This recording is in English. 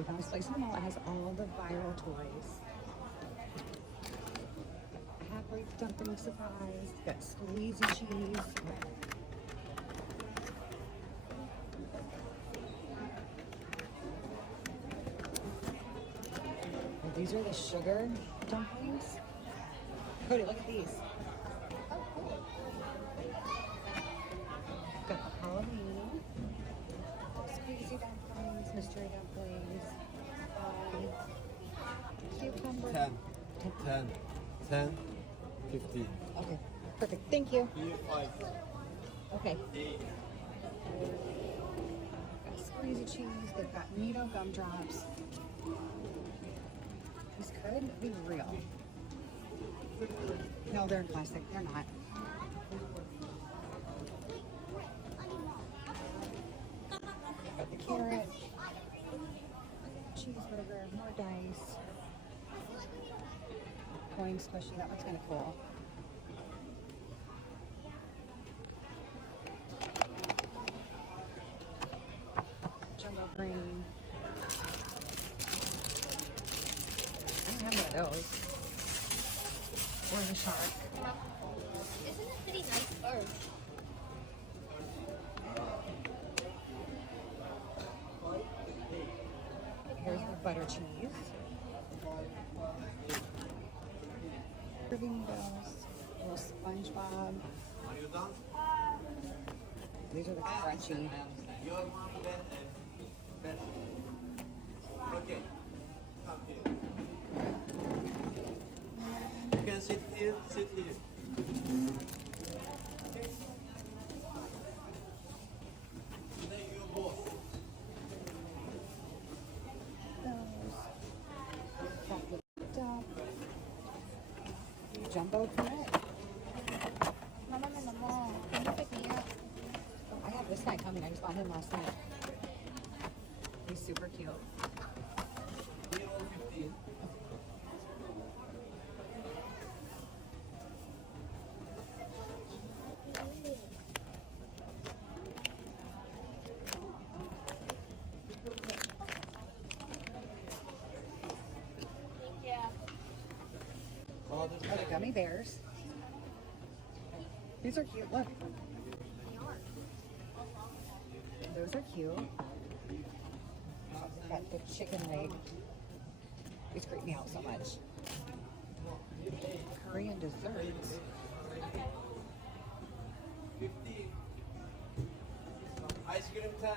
we found this place in the mall that has all the viral toys. Halfway dumpling surprise. Got squeezy cheese. And these are the sugar dumplings. Cody, look at these. Got the Halloween. Squeezy dumplings, mystery dumplings. Cucumber. 10, 15. Okay, perfect. Thank you. Here, 5. Okay. Got squeezy cheese. They've got Needoh gumdrops. These could be real. No, they're in plastic. They're not. Got the carrot. Cheeseburger. More dice. Coin squishy. That one's kind of cool. Jumbo green. I don't have one of those. Or the shark. Isn't it pretty nice bird? Here's the butter cheese. Needohs. Little SpongeBob. Are you done? These are the crunchy. Your mom, Ben, and Ben. Okay. Come here. You can sit here, sit here. Then you both. Chocolate duck. Jumbo carrot. Mama, can you pick me up? I have this guy coming. I just bought him last night. He's super cute. Here, all 15. Thank you. Oh, there's Oh, the gummy bears. These are cute. Look. Those are cute. Got the chicken leg. These creep me out so much. Korean desserts. 15. Ice cream 10.